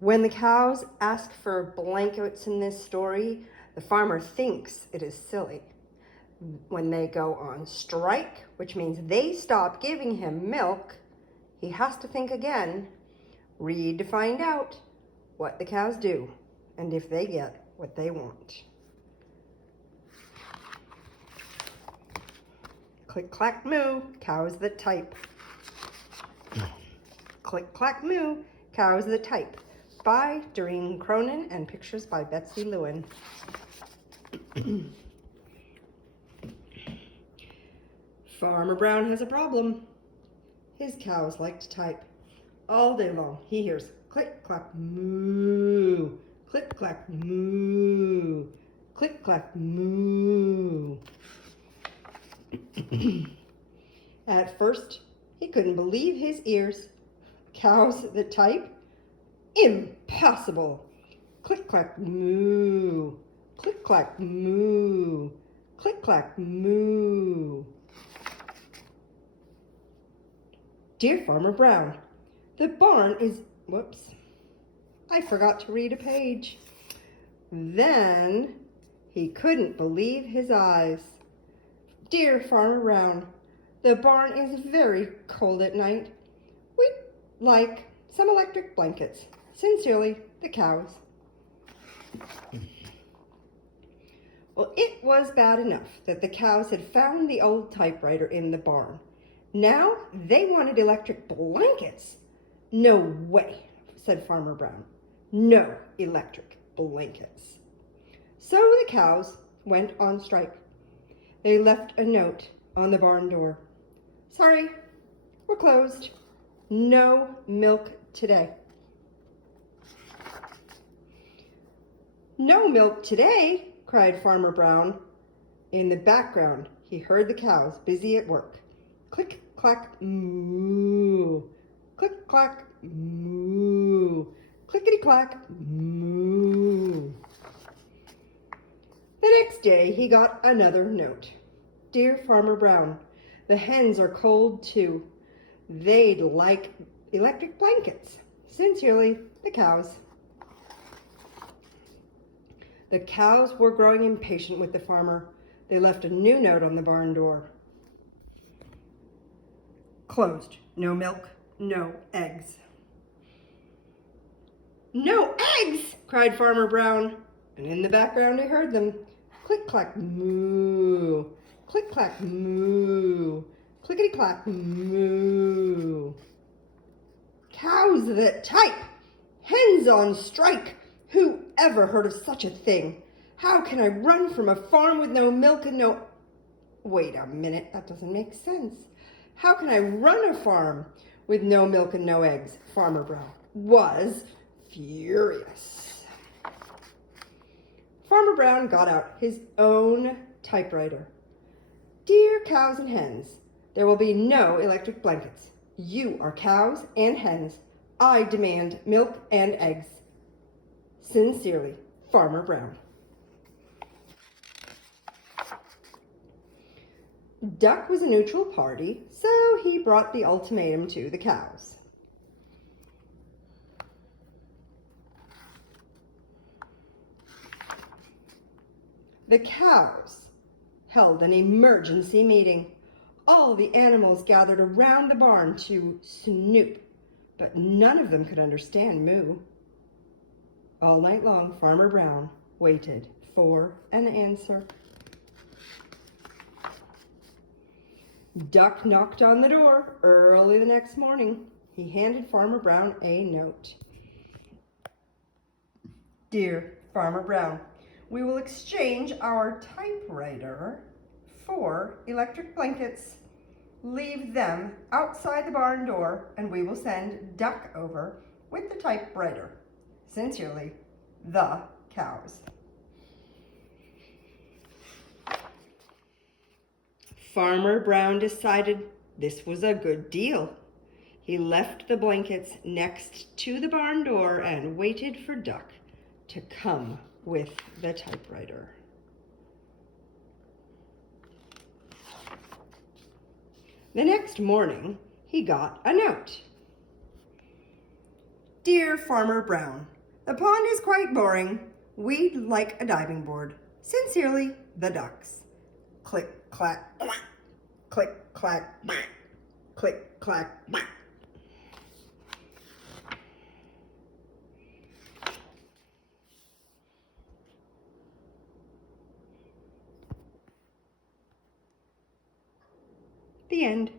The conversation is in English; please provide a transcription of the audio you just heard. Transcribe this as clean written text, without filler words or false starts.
When the cows ask for blankets in this story, the farmer thinks it is silly. When they go on strike, which means they stop giving him milk, he has to think again. Read to find out what the cows do and if they get what they want. Click, clack, moo, cows that type. Click, clack, moo, cows that type. By Doreen Cronin and pictures by Betsy Lewin. Farmer Brown has a problem. His cows like to type. All day long he hears click, clack, moo, click, clack, moo, click, clack, moo. At first, he couldn't believe his ears. Cows that type? Impossible! Click, clack, moo, click, clack, moo, click, clack, moo. Dear Farmer Brown, the barn is, whoops, I forgot to read a page. Then he couldn't believe his eyes. Dear Farmer Brown, the barn is very cold at night. We'd like some electric blankets. Sincerely, the cows. Well, it was bad enough that the cows had found the old typewriter in the barn. Now they wanted electric blankets. No way, said Farmer Brown. No electric blankets. So the cows went on strike. They left a note on the barn door. Sorry, we're closed. No milk today. No milk today, cried Farmer Brown. In the background, he heard the cows busy at work. Click, clack, moo. Click, clack, moo. Clickety, clack, moo. The next day, he got another note. Dear Farmer Brown, the hens are cold too. They'd like electric blankets. Sincerely, the cows. The cows were growing impatient with the farmer. They left a new note on the barn door. Closed. No milk, no eggs. No eggs! Cried Farmer Brown. And in the background he heard them. Click, clack, moo. Click, clack, moo. Clickety, clack, moo. Cows that type. Hens on strike. Who ever heard of such a thing? How can I run from a farm with no milk and no... Wait a minute, that doesn't make sense. How can I run a farm with no milk and no eggs? Farmer Brown was furious. Farmer Brown got out his own typewriter. Dear cows and hens, there will be no electric blankets. You are cows and hens. I demand milk and eggs. Sincerely, Farmer Brown. Duck was a neutral party, so he brought the ultimatum to the cows. The cows held an emergency meeting. All the animals gathered around the barn to snoop, but none of them could understand moo. All night long, Farmer Brown waited for an answer. Duck knocked on the door early the next morning. He handed Farmer Brown a note. Dear Farmer Brown, we will exchange our typewriter for electric blankets. Leave them outside the barn door and we will send Duck over with the typewriter. Sincerely, the cows. Farmer Brown decided this was a good deal. He left the blankets next to the barn door and waited for Duck to come with the typewriter. The next morning, he got a note. Dear Farmer Brown, the pond is quite boring. We'd like a diving board. Sincerely, the ducks. Click, clack, quack. Click, clack, quack. Click, clack, quack. The end.